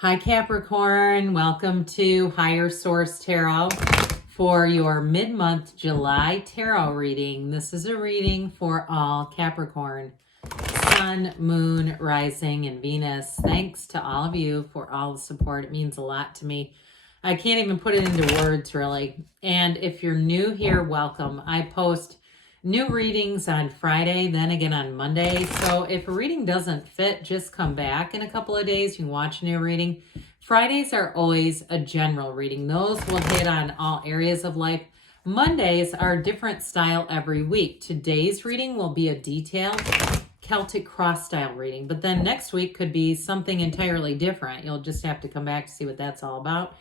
Hi Capricorn, welcome to Higher Source Tarot for your mid-month July tarot reading. This is a reading for all Capricorn, Sun, Moon, Rising, and Venus. Thanks to all of you for all the support. It means a lot to me. I can't even put it into words really. And if you're new here, welcome. I post new readings on Friday, then again on Monday. So if a reading doesn't fit, just come back in a couple of days. You can watch a new reading. Fridays are always a general reading. Those will hit on all areas of life. Mondays are a different style every week. Today's reading will be a detailed Celtic cross style reading, but then next week could be something entirely different. You'll just have to come back to see what that's all about.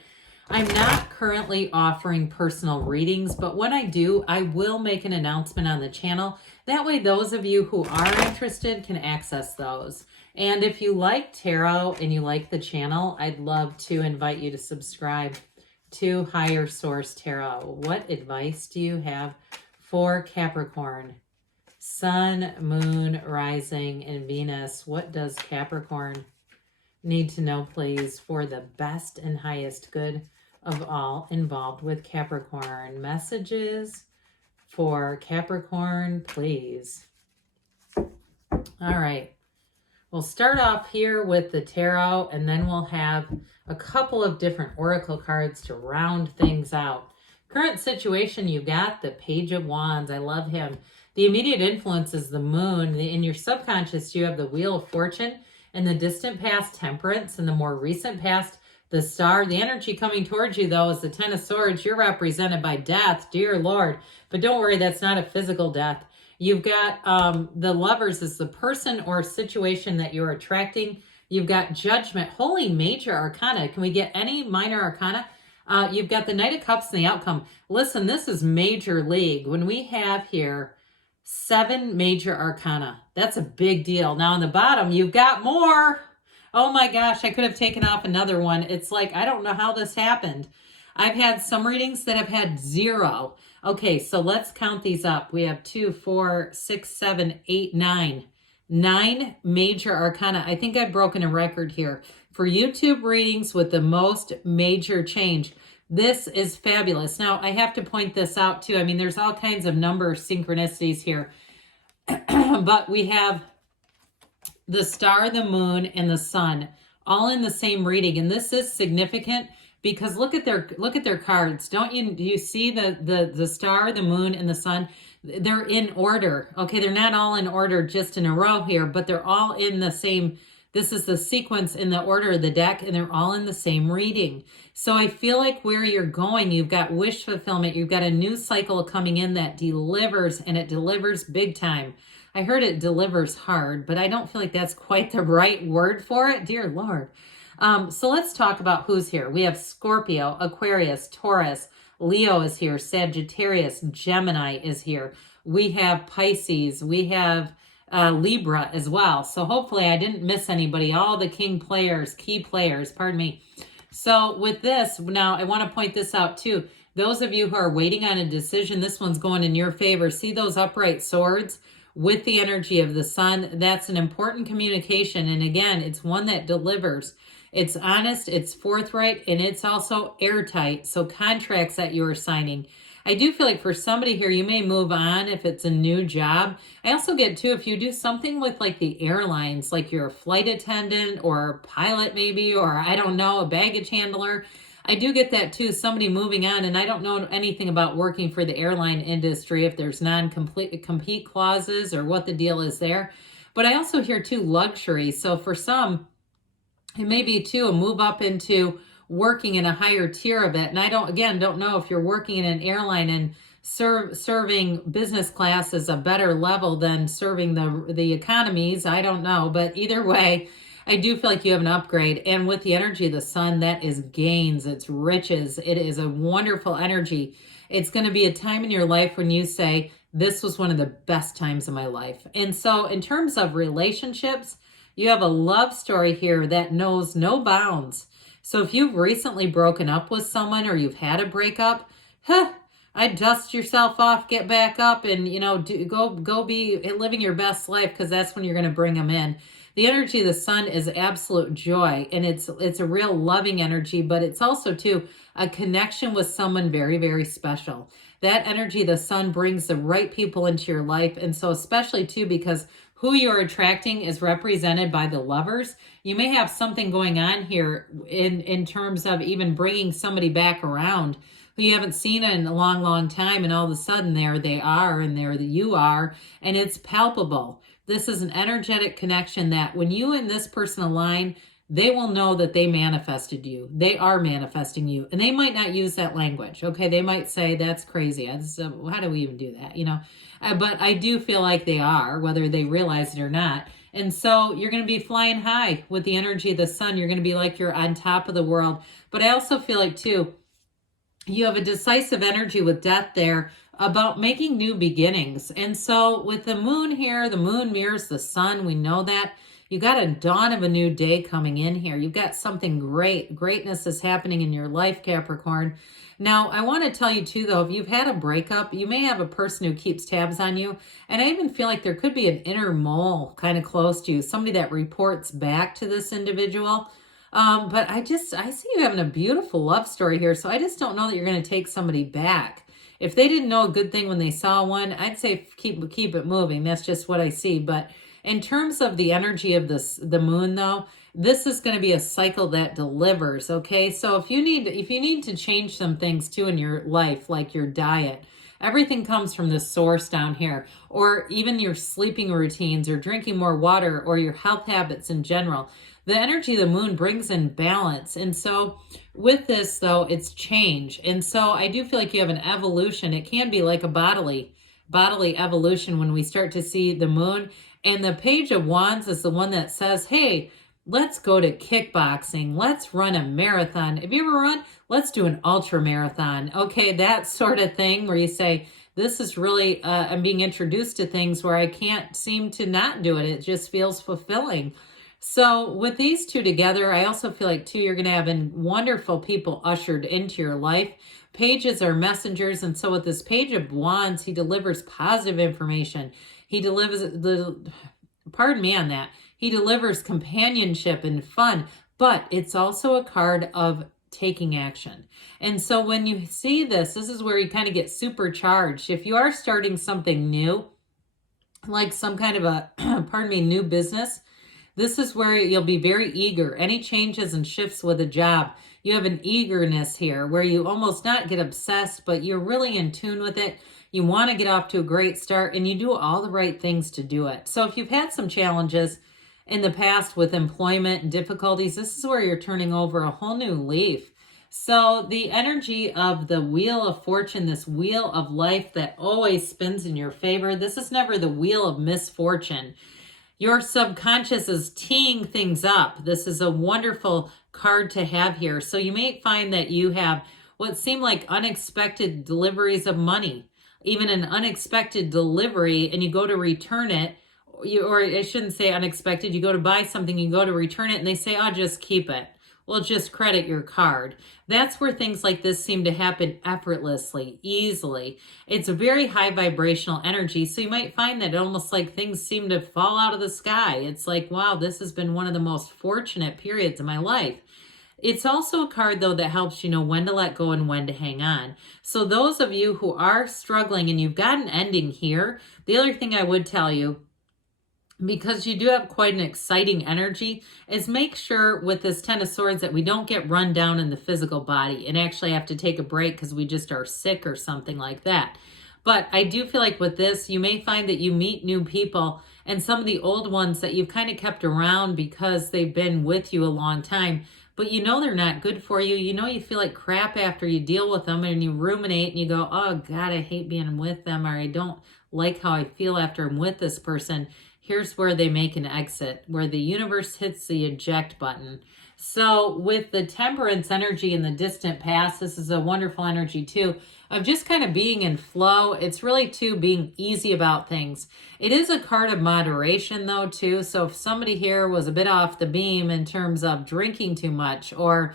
I'm not currently offering personal readings, but when I do, I will make an announcement on the channel. That way, those of you who are interested can access those. And if you like tarot and you like the channel, I'd love to invite you to subscribe to Higher Source Tarot. What advice do you have for Capricorn? Sun, Moon, Rising, and Venus. What does Capricorn need to know, please, for the best and highest good of all involved with Capricorn? Messages for Capricorn, please. All right. We'll start off here with the tarot, and then we'll have a couple of different oracle cards to round things out. Current situation, you got the Page of Wands. I love him. The immediate influence is the moon. In your subconscious, you have the Wheel of Fortune. In the distant past, Temperance. In the more recent past, the Star. The energy coming towards you, though, is the Ten of Swords. You're represented by death, dear Lord. But don't worry, that's not a physical death. You've got the Lovers is the person or situation that you're attracting. You've got Judgment. Holy Major Arcana. Can we get any minor arcana? You've got the Knight of Cups and the Outcome. Listen, this is major league. When we have here 7 major arcana, that's a big deal. Now on the bottom, you've got more. Oh my gosh, I could have taken off another one. It's like, I don't know how this happened. I've had some readings that have had 0. Okay, so let's count these up. We have 2, 4, 6, 7, 8, 9. 9 major arcana. I think I've broken a record here for YouTube readings with the most major change. This is fabulous. Now, I have to point this out too. I mean, there's all kinds of number synchronicities here. But we have the Star, the Moon, and the Sun all in the same reading. And this is significant because look at their cards. Do you see the Star, the Moon, and the Sun? They're in order. Okay, they're not all in order just in a row here, but they're all in the same. This is the sequence in the order of the deck, and they're all in the same reading. So I feel like where you're going, you've got wish fulfillment. You've got a new cycle coming in that delivers, and it delivers big time. I heard it delivers hard, but I don't feel like that's quite the right word for it. Dear Lord. So let's talk about who's here. We have Scorpio, Aquarius, Taurus, Leo is here, Sagittarius, Gemini is here. We have Pisces. We have Libra as well. So hopefully I didn't miss anybody. All the key players, pardon me. So with this, now I want to point this out too. Those of you who are waiting on a decision, this one's going in your favor. See those upright swords with the energy of the sun? That's an important communication. And again, it's one that delivers. It's honest, it's forthright, and it's also airtight. So contracts that you are signing. I do feel like for somebody here, you may move on if it's a new job. I also get too, if you do something with like the airlines, like you're a flight attendant or a pilot maybe, or I don't know, a baggage handler. I do get that too, somebody moving on, and I don't know anything about working for the airline industry, if there's non-compete clauses or what the deal is there. But I also hear too luxury. So for some, it may be too a move up into working in a higher tier of it. And I don't know if you're working in an airline and serving business class is a better level than serving the economies. I don't know. But either way, I do feel like you have an upgrade. And with the energy of the sun, that is gains, it's riches. It is a wonderful energy. It's going to be a time in your life when you say, this was one of the best times of my life. And so in terms of relationships, you have a love story here that knows no bounds. So if you've recently broken up with someone or you've had a breakup, I'd dust yourself off, get back up, and go be living your best life, because that's when you're going to bring them in. The energy of the sun is absolute joy, and it's a real loving energy, but it's also too a connection with someone very, very special. That energy of the sun brings the right people into your life, and so especially too because who you're attracting is represented by the lovers. You may have something going on here in terms of even bringing somebody back around who you haven't seen in a long, long time, and all of a sudden there they are, and there you are, and it's palpable. This is an energetic connection that when you and this person align, they will know that they manifested you. They are manifesting you. And they might not use that language. Okay. They might say, that's crazy. How do we even do that? But I do feel like they are, whether they realize it or not. And so you're going to be flying high with the energy of the sun. You're going to be like you're on top of the world. But I also feel like too, you have a decisive energy with death there about making new beginnings. And so with the moon here, the moon mirrors the sun. We know that. You got a dawn of a new day coming in here. You've got something great. Greatness is happening in your life, Capricorn. Now, I want to tell you too, though, if you've had a breakup, you may have a person who keeps tabs on you. And I even feel like there could be an inner mole kind of close to you, somebody that reports back to this individual. But I see you having a beautiful love story here. So I just don't know that you're going to take somebody back. If they didn't know a good thing when they saw one, I'd say keep it moving. That's just what I see. But in terms of the energy of the moon, though, this is going to be a cycle that delivers. Okay, so if you need to change some things too in your life, like your diet, everything comes from the source down here, or even your sleeping routines, or drinking more water, or your health habits in general. The energy of the moon brings in balance. And so with this, though, it's change. And so I do feel like you have an evolution. It can be like a bodily evolution when we start to see the moon. And the Page of Wands is the one that says, hey, let's go to kickboxing. Let's run a marathon. Have you ever run? Let's do an ultra marathon. Okay, that sort of thing where you say, this is really, I'm being introduced to things where I can't seem to not do it. It just feels fulfilling. So with these two together, I also feel like too, you're going to have wonderful people ushered into your life. Pages are messengers. And so with this Page of Wands, he delivers positive information. He delivers he delivers companionship and fun, but it's also a card of taking action. And so when you see this is where you kind of get supercharged. If you are starting something new, like some kind of a, new business, this is where you'll be very eager. Any changes and shifts with a job, you have an eagerness here where you almost not get obsessed, but you're really in tune with it. You want to get off to a great start, and you do all the right things to do it. So if you've had some challenges in the past with employment and difficulties, this is where you're turning over a whole new leaf. So the energy of the Wheel of Fortune, this wheel of life that always spins in your favor, this is never the wheel of misfortune. Your subconscious is teeing things up. This is a wonderful card to have here. So you may find that you have what seem like unexpected deliveries of money, even an unexpected delivery, and you go to return it, or I shouldn't say unexpected, you go to buy something, you go to return it, and they say, oh, just keep it. Well, just credit your card. That's where things like this seem to happen effortlessly, easily. It's a very high vibrational energy. So you might find that almost like things seem to fall out of the sky. It's like, wow, this has been one of the most fortunate periods of my life. It's also a card, though, that helps you know when to let go and when to hang on. So those of you who are struggling and you've got an ending here, the other thing I would tell you, because you do have quite an exciting energy, is make sure with this Ten of Swords that we don't get run down in the physical body and actually have to take a break because we just are sick or something like that. But I do feel like with this, you may find that you meet new people, and some of the old ones that you've kind of kept around because they've been with you a long time, but you know they're not good for you. You know you feel like crap after you deal with them, and you ruminate and you go, oh God, I hate being with them, or I don't like how I feel after I'm with this person. Here's where they make an exit, where the universe hits the eject button. So with the Temperance energy in the distant past, this is a wonderful energy too, of just kind of being in flow. It's really too being easy about things. It is a card of moderation though too. So if somebody here was a bit off the beam in terms of drinking too much or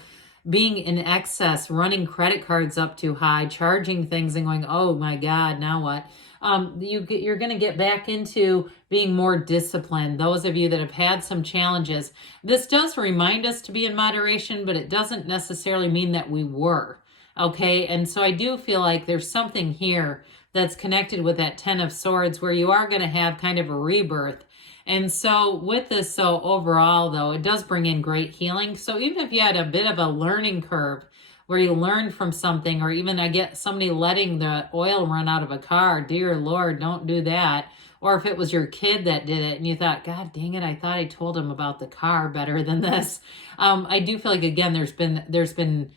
being in excess, running credit cards up too high, charging things and going, oh my God, now what? You're going to get back into being more disciplined. Those of you that have had some challenges, this does remind us to be in moderation, but it doesn't necessarily mean that we were. Okay, and so I do feel like there's something here that's connected with that Ten of Swords where you are going to have kind of a rebirth. And so with this, so overall though, it does bring in great healing. So even if you had a bit of a learning curve where you learn from something, or even I get somebody letting the oil run out of a car, dear Lord, don't do that. Or if it was your kid that did it and you thought, God dang it, I thought I told him about the car better than this. I do feel like, again, there's been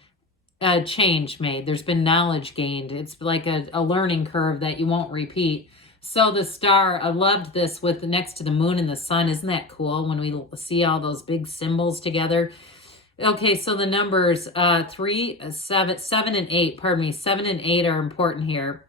a change made. There's been knowledge gained. It's like a learning curve that you won't repeat. So the star, I loved this with next to the moon and the sun. Isn't that cool when we see all those big symbols together? Okay, so the numbers 3, 7, and 8, pardon me, 7 and 8 are important here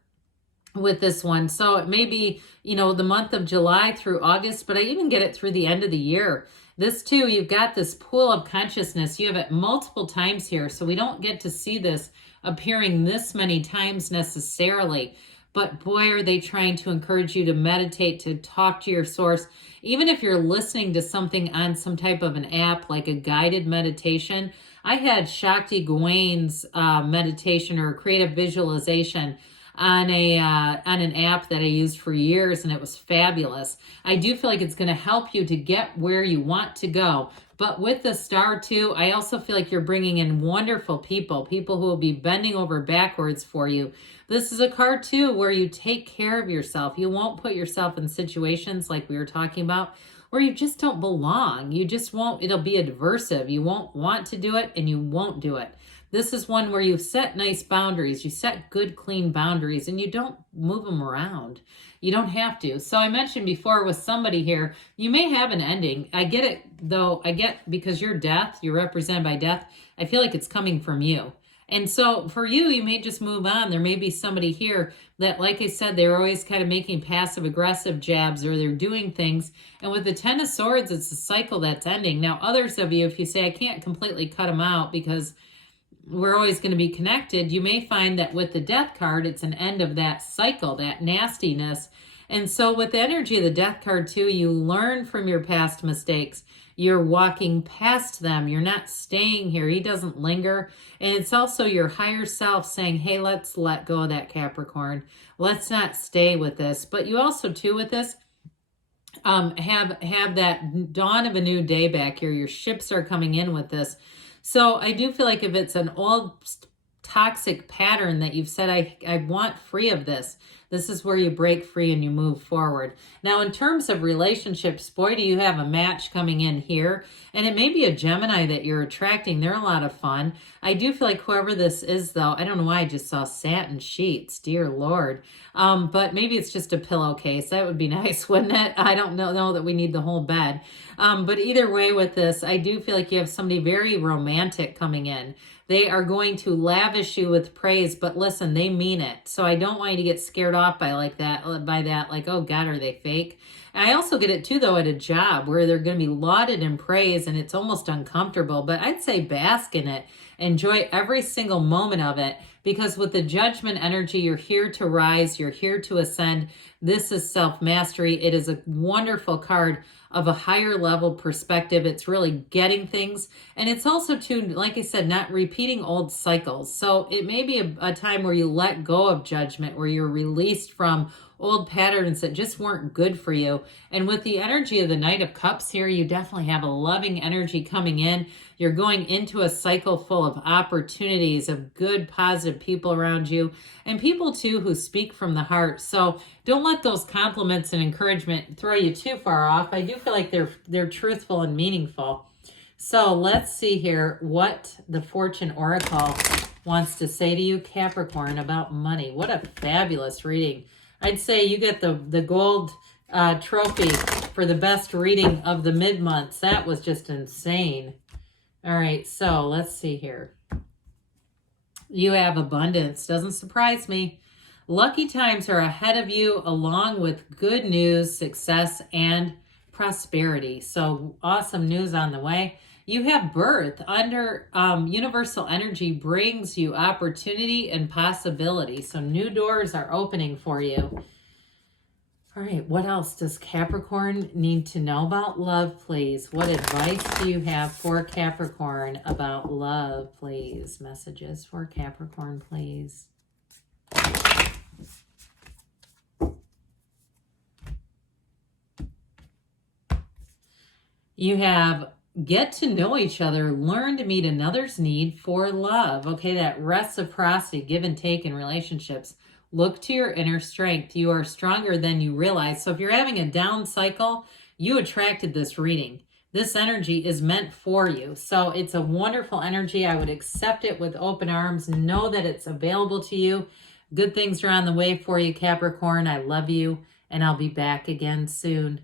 with this one. So it may be, the month of July through August, but I even get it through the end of the year. This too, you've got this pool of consciousness. You have it multiple times here, so we don't get to see this appearing this many times necessarily. But boy, are they trying to encourage you to meditate, to talk to your source. Even if you're listening to something on some type of an app, like a guided meditation. I had Shakti Gawaine's meditation or creative visualization on an app that I used for years, and it was fabulous. I do feel like it's going to help you to get where you want to go. But with the star too, I also feel like you're bringing in wonderful people who will be bending over backwards for you. This is a card too where you take care of yourself. You won't put yourself in situations like we were talking about where you just don't belong. You just won't, it'll be aversive. You won't want to do it and you won't do it. This is one where you set nice boundaries. You set good, clean boundaries and you don't move them around. You don't have to. So I mentioned before with somebody here, you may have an ending. I get it though. I get because you're death, you're represented by death. I feel like it's coming from you. And so for you, you may just move on. There may be somebody here that, like I said, they're always kind of making passive aggressive jabs or they're doing things. And with the Ten of Swords, it's a cycle that's ending. Now, others of you, if you say, I can't completely cut them out because we're always going to be connected, you may find that with the Death card, it's an end of that cycle, that nastiness. And so with the energy of the Death card too, you learn from your past mistakes. You're walking past them. You're not staying here. He doesn't linger. And it's also your higher self saying, hey, let's let go of that Capricorn. Let's not stay with this. But you also too with this, have that dawn of a new day back here. Your ships are coming in with this. So I do feel like if it's an old toxic pattern that you've said, I want free of this, this is where you break free and you move forward. Now, in terms of relationships, boy, do you have a match coming in here. And it may be a Gemini that you're attracting. They're a lot of fun. I do feel like whoever this is, though, I don't know why I just saw satin sheets, dear Lord. But maybe it's just a pillowcase. That would be nice, wouldn't it? I don't know that we need the whole bed. But either way with this, I do feel like you have somebody very romantic coming in. They are going to lavish you with praise, but listen, they mean it. So I don't want you to get scared off by that, like, oh God, are they fake? And I also get it too, though, at a job where they're going to be lauded and praised and it's almost uncomfortable, but I'd say bask in it. Enjoy every single moment of it, because with the Judgment energy, you're here to rise, you're here to ascend. This is self-mastery. It is a wonderful card of a higher level perspective. It's really getting things. And it's also too, like I said, not repeating old cycles. So it may be a time where you let go of judgment, where you're released from old patterns that just weren't good for you. And with the energy of the Knight of Cups here, you definitely have a loving energy coming in. You're going into a cycle full of opportunities, of good, positive people around you, and people too who speak from the heart. So don't let those compliments and encouragement throw you too far off. I do feel like they're truthful and meaningful. So let's see here what the Fortune Oracle wants to say to you, Capricorn, about money. What a fabulous reading. I'd say you get the gold trophy for the best reading of the mid-months. That was just insane. All right, so let's see here. You have abundance. Doesn't surprise me. Lucky times are ahead of you, along with good news, success, and prosperity. So awesome news on the way. You have birth. Under universal energy brings you opportunity and possibility. So new doors are opening for you. All right, what else does Capricorn need to know about love, please? What advice do you have for Capricorn about love, please? Messages for Capricorn, please. You have get to know each other, learn to meet another's need for love. Okay, that reciprocity, give and take in relationships. Look to your inner strength. You are stronger than you realize. So if you're having a down cycle, you attracted this reading. This energy is meant for you. So it's a wonderful energy. I would accept it with open arms. Know that it's available to you. Good things are on the way for you, Capricorn. I love you, and I'll be back again soon.